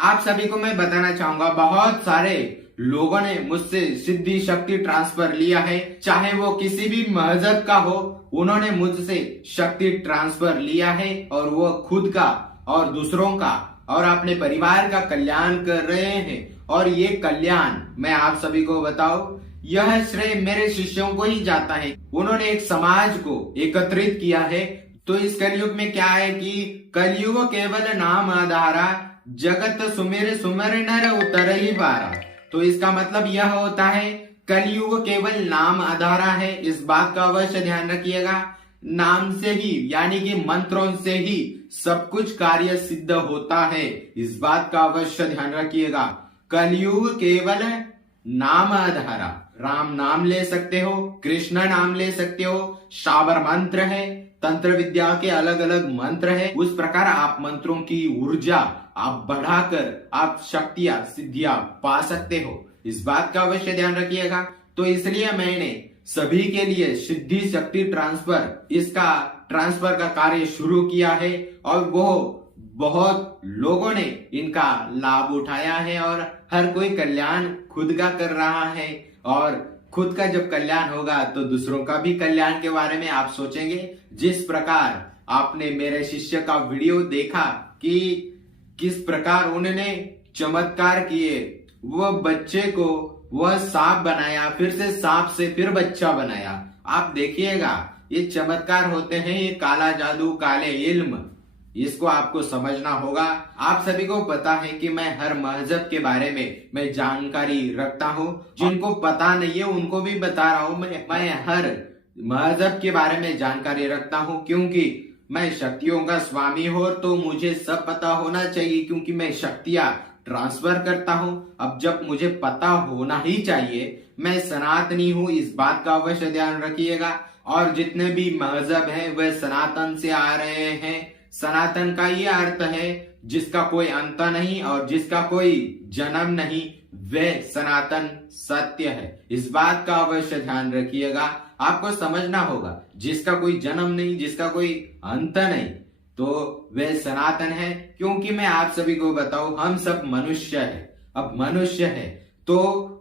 आप सभी को मैं बताना चाहूंगा, बहुत सारे लोगों ने मुझसे सिद्धि शक्ति ट्रांसफर लिया है, चाहे वो किसी भी मजहब का हो, उन्होंने मुझसे शक्ति ट्रांसफर लिया है और वो खुद का और दूसरों का और अपने परिवार का कल्याण कर रहे हैं। और ये कल्याण मैं आप सभी को बताऊं, यह श्रेय मेरे शिष्यों को ही जाता है। उन्होंने एक समाज को एकत्रित किया है। तो इस कलयुग में क्या है कि कलयुग केवल नाम आधारा, जगत सुमेर सुमर नर उतर ही पारा। तो इसका मतलब यह होता है कलयुग केवल नाम आधारा है। इस बात का अवश्य ध्यान रखिएगा। नाम से ही यानी कि मंत्रों से ही सब कुछ कार्य सिद्ध होता है। इस बात का अवश्य ध्यान रखिएगा। कलयुग केवल नाम आधारा, राम नाम ले सकते हो, कृष्ण नाम ले सकते हो, शाबर मंत्र है, तंत्र विद्या के अलग अलग मंत्र है। उस प्रकार आप मंत्रों की ऊर्जा आप बढ़ाकर आप शक्तियां सिद्धियां पा सकते हो। इस बात का अवश्य ध्यान रखिएगा। तो इसलिए मैंने सभी के लिए सिद्धि शक्ति ट्रांसफर, इसका ट्रांसफर का कार्य शुरू किया है और वो बहुत लोगों ने इनका लाभ उठाया है और हर कोई कल्याण खुद का कर रहा है। और खुद का जब कल्याण होगा तो दूसरों का भी कल्याण के बारे में आप सोचेंगे। जिस प्रकार आपने मेरे शिष्य का वीडियो देखा कि किस प्रकार उन्होंने चमत्कार किए, वह बच्चे को वह सांप बनाया, फिर से सांप से फिर बच्चा बनाया। आप देखिएगा, ये चमत्कार होते हैं, ये काला जादू, काले इल्म, इसको आपको समझना होगा। आप सभी को पता है कि मैं हर मजहब के बारे में मैं जानकारी रखता हूँ। जिनको पता नहीं है उनको भी बता रहा हूँ। मैं हर मजहब के बारे में जानकारी रखता हूँ, क्योंकि मैं शक्तियों का स्वामी हूँ तो मुझे सब पता होना चाहिए, क्योंकि मैं शक्तियां ट्रांसफर करता हूँ। अब जब मुझे पता होना ही चाहिए, मैं सनातनी हूँ, इस बात का अवश्य ध्यान रखिएगा। और जितने भी मजहब हैं वह सनातन से आ रहे हैं। सनातन का ये अर्थ है जिसका कोई अंत नहीं और जिसका कोई जन्म नहीं, वह सनातन सत्य है। इस बात का अवश्य ध्यान रखिएगा। आपको समझना होगा, जिसका कोई जन्म नहीं, जिसका कोई अंत नहीं, तो वह सनातन है। क्योंकि मैं आप सभी को बताऊं, हम सब मनुष्य है। अब मनुष्य है तो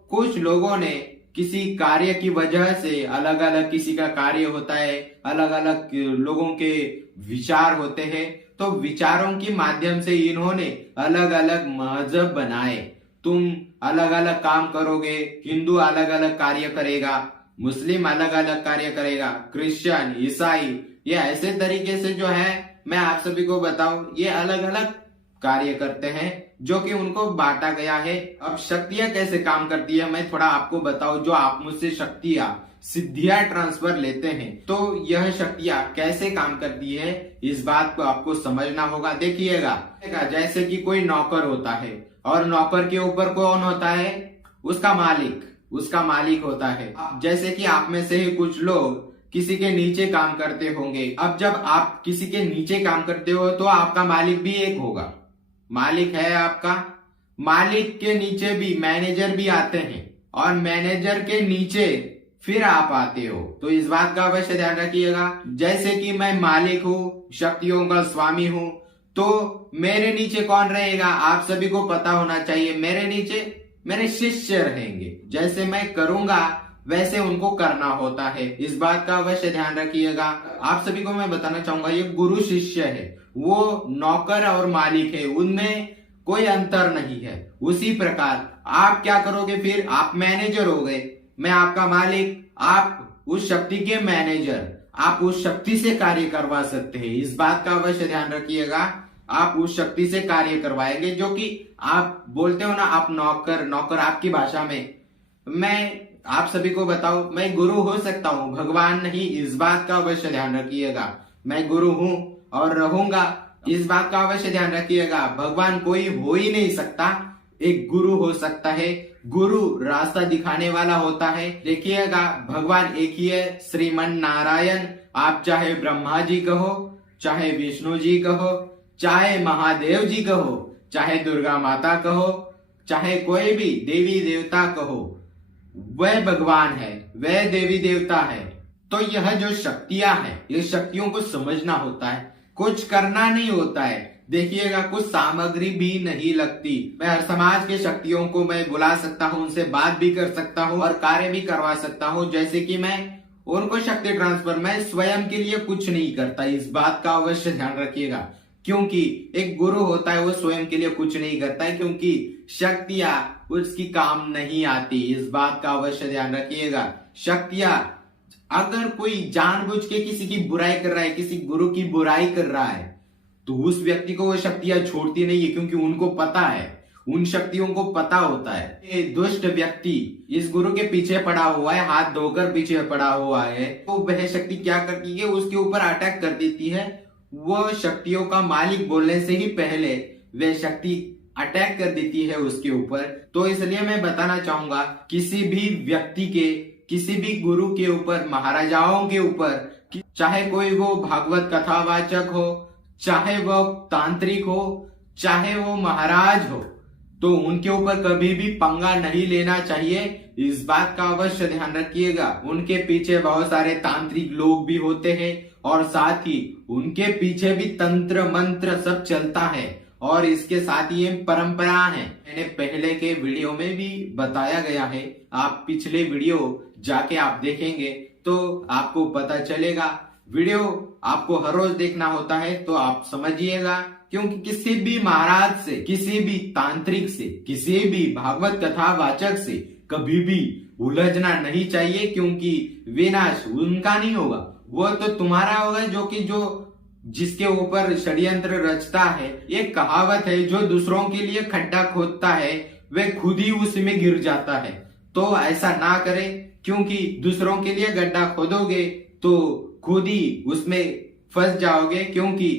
कुछ लोगों ने किसी कार्य की वजह से, अलग अलग किसी का कार्य होता है, अलग अलग लोगों के विचार होते हैं, तो विचारों के माध्यम से इन्होंने अलग अलग मजहब बनाए। तुम अलग अलग काम करोगे, हिंदू अलग अलग कार्य करेगा, मुस्लिम अलग अलग कार्य करेगा, क्रिश्चियन, ईसाई, ये ऐसे तरीके से जो है मैं आप सभी को बताऊं, ये अलग अलग कार्य करते हैं जो कि उनको बांटा गया है। अब शक्तियां कैसे काम करती है मैं थोड़ा आपको बताऊं। जो आप मुझसे शक्तियां सिद्धियां ट्रांसफर लेते हैं, तो यह शक्तियां कैसे काम करती है, इस बात को आपको समझना होगा। देखिएगा, जैसे कि कोई नौकर होता है और नौकर के ऊपर कौन होता है, उसका मालिक होता है। जैसे कि आप में से ही कुछ लोग किसी के नीचे काम करते होंगे। अब जब आप किसी के नीचे काम करते हो तो आपका मालिक भी एक होगा, मालिक है आपका। मालिक के नीचे भी मैनेजर भी आते हैं और मैनेजर के नीचे फिर आप आते हो। तो इस बात का अवश्य ध्यान रखिएगा। जैसे कि मैं मालिक हूँ, शक्तियों का स्वामी हूँ, तो मेरे नीचे कौन रहेगा आप सभी को पता होना चाहिए। मेरे नीचे मेरे शिष्य रहेंगे। जैसे मैं करूंगा वैसे उनको करना होता है। इस बात का अवश्य ध्यान रखिएगा। आप सभी को मैं बताना चाहूंगा, ये गुरु शिष्य है, वो नौकर और मालिक है, उनमें कोई अंतर नहीं है। उसी प्रकार आप क्या करोगे, फिर आप मैनेजर हो गए, मैं आपका मालिक, आप उस शक्ति के मैनेजर, आप उस शक्ति से कार्य करवा सकते हैं। इस बात का अवश्य ध्यान रखिएगा। आप उस शक्ति से कार्य करवाएंगे, जो कि आप बोलते हो ना, आप नौकर आपकी भाषा में। मैं आप सभी को बताओ, मैं गुरु हो सकता हूँ, भगवान नहीं। इस बात का अवश्य ध्यान रखिएगा। मैं गुरु हूँ और रहूंगा, इस बात का अवश्य ध्यान रखिएगा। भगवान कोई हो ही नहीं सकता, एक गुरु हो सकता है। गुरु रास्ता दिखाने वाला होता है। देखिएगा, भगवान एक ही है, श्रीमन नारायण। आप चाहे ब्रह्मा जी कहो, चाहे विष्णु जी कहो, चाहे महादेव जी कहो, चाहे दुर्गा माता कहो, चाहे कोई भी देवी देवता कहो, वह भगवान है, वह देवी देवता है। तो यह जो शक्तियां हैं, ये शक्तियों को समझना होता है, कुछ करना नहीं होता है। देखिएगा कुछ सामग्री भी नहीं लगती। मैं हर समाज के शक्तियों को मैं बुला सकता हूँ, उनसे बात भी कर सकता हूँ और कार्य भी करवा सकता हूँ। जैसे कि मैं उनको शक्ति ट्रांसफर, मैं स्वयं के लिए कुछ नहीं करता, इस बात का अवश्य ध्यान रखिएगा। क्योंकि एक गुरु होता है वो स्वयं के लिए कुछ नहीं करता है, क्योंकि शक्तियां उसकी काम नहीं आती, इस बात का अवश्य ध्यान रखिएगा। शक्तियां अगर कोई जानबूझ के किसी की बुराई कर रहा है, किसी गुरु की बुराई कर रहा है, तो उस व्यक्ति को वो शक्तियां छोड़ती नहीं है, क्योंकि उनको पता है, उन शक्तियों को पता होता है ये दुष्ट व्यक्ति इस गुरु के पीछे पड़ा हुआ है, हाथ धोकर पीछे पड़ा हुआ है, तो वह शक्ति क्या करती है, उसके ऊपर अटैक कर देती है। वो शक्तियों का मालिक बोलने से ही पहले वह शक्ति अटैक कर देती है उसके ऊपर। तो इसलिए मैं बताना चाहूंगा, किसी भी व्यक्ति के, किसी भी गुरु के ऊपर, महाराजाओं के ऊपर, चाहे कोई वो भागवत कथावाचक हो, चाहे वो तांत्रिक हो, चाहे वो महाराज हो, तो उनके ऊपर कभी भी पंगा नहीं लेना चाहिए, इस बात का अवश्य ध्यान रखिएगा। उनके पीछे बहुत सारे तांत्रिक लोग भी होते हैं और साथ ही उनके पीछे भी तंत्र मंत्र सब चलता है, और इसके साथ ही ये परंपरा है। मैंने पहले के वीडियो में भी बताया गया है, आप पिछले वीडियो जाके आप देखेंगे तो आपको पता चलेगा। वीडियो आपको हर रोज देखना होता है तो आप समझिएगा, क्योंकि किसी भी महाराज से, किसी भी तांत्रिक से, किसी भी भागवत कथा वाचक से कभी भी उलझना नहीं चाहिए, क्योंकि विनाश उनका नहीं होगा, वो तो तुम्हारा होगा, जो जिसके ऊपर षड्यंत्र रचता है। एक कहावत है, जो दूसरों के लिए खड्डा खोदता है वह खुद ही उसमें गिर जाता है। तो ऐसा ना करें, क्योंकि दूसरों के लिए गड्ढा खोदोगे तो खुद ही उसमें फंस जाओगे, क्योंकि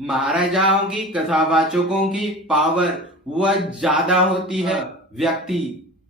महाराजाओं की, कथावाचकों की पावर वह ज्यादा होती है। व्यक्ति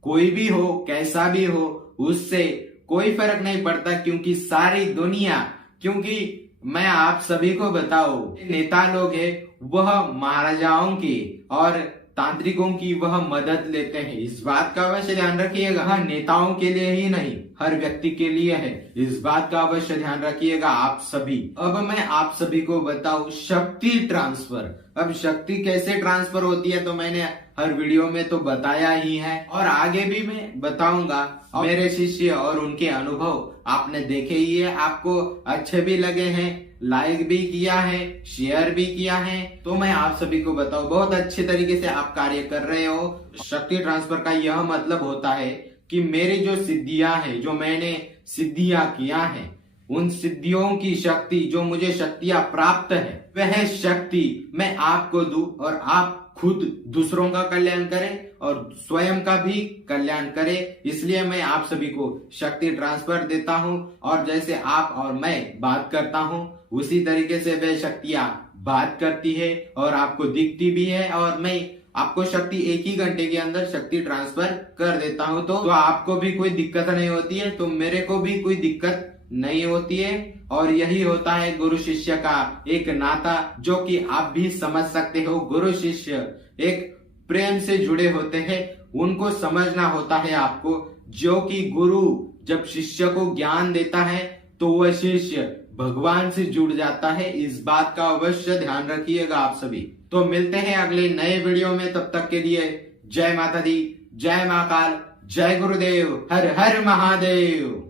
कोई भी हो, कैसा भी हो, उससे कोई फर्क नहीं पड़ता, क्योंकि सारी दुनिया, क्योंकि मैं आप सभी को बताऊं, नेता लोग हैं वह महाराजाओं की और तांत्रिकों की वह मदद लेते हैं, इस बात का अवश्य ध्यान रखिएगा। हाँ, नेताओं के लिए ही नहीं, हर व्यक्ति के लिए है, इस बात का अवश्य ध्यान रखिएगा आप सभी। अब मैं आप सभी को बताऊं शक्ति ट्रांसफर। अब शक्ति कैसे ट्रांसफर होती है तो मैंने हर वीडियो में तो बताया ही है, और आगे भी मैं बताऊंगा। मेरे शिष्य और उनके अनुभव आपने देखे ही है, आपको अच्छे भी लगे हैं, लाइक भी किया है, शेयर भी किया है, तो मैं आप सभी को बताऊं बहुत अच्छे तरीके से आप कार्य कर रहे हो। शक्ति ट्रांसफर का यह मतलब होता है कि मेरी जो सिद्धियां हैं, जो मैंने सिद्धियां किया है, उन सिद्धियों की शक्ति, जो मुझे शक्तियां प्राप्त है, वह शक्ति मैं आपको दूं और आप खुद दूसरों का कल्याण करें और स्वयं का भी कल्याण करें। इसलिए मैं आप सभी को शक्ति ट्रांसफर देता हूं, और जैसे आप और मैं बात करता हूं उसी तरीके से वह शक्तियां बात करती है और आपको दिखती भी है, और मैं आपको शक्ति 1 ही घंटे के अंदर शक्ति ट्रांसफर कर देता हूं। तो आपको भी कोई दिक्कत नहीं होती है, तो मेरे को भी कोई दिक्कत नहीं होती है। और यही होता है गुरु शिष्य का एक नाता, जो कि आप भी समझ सकते हो। गुरु शिष्य एक प्रेम से जुड़े होते हैं, उनको समझना होता है आपको, जो कि गुरु जब शिष्य को ज्ञान देता है तो वह शिष्य भगवान से जुड़ जाता है, इस बात का अवश्य ध्यान रखिएगा आप सभी। तो मिलते हैं अगले नए वीडियो में, तब तक के लिए जय माता दी, जय महाकाल, जय गुरुदेव, हर हर महादेव।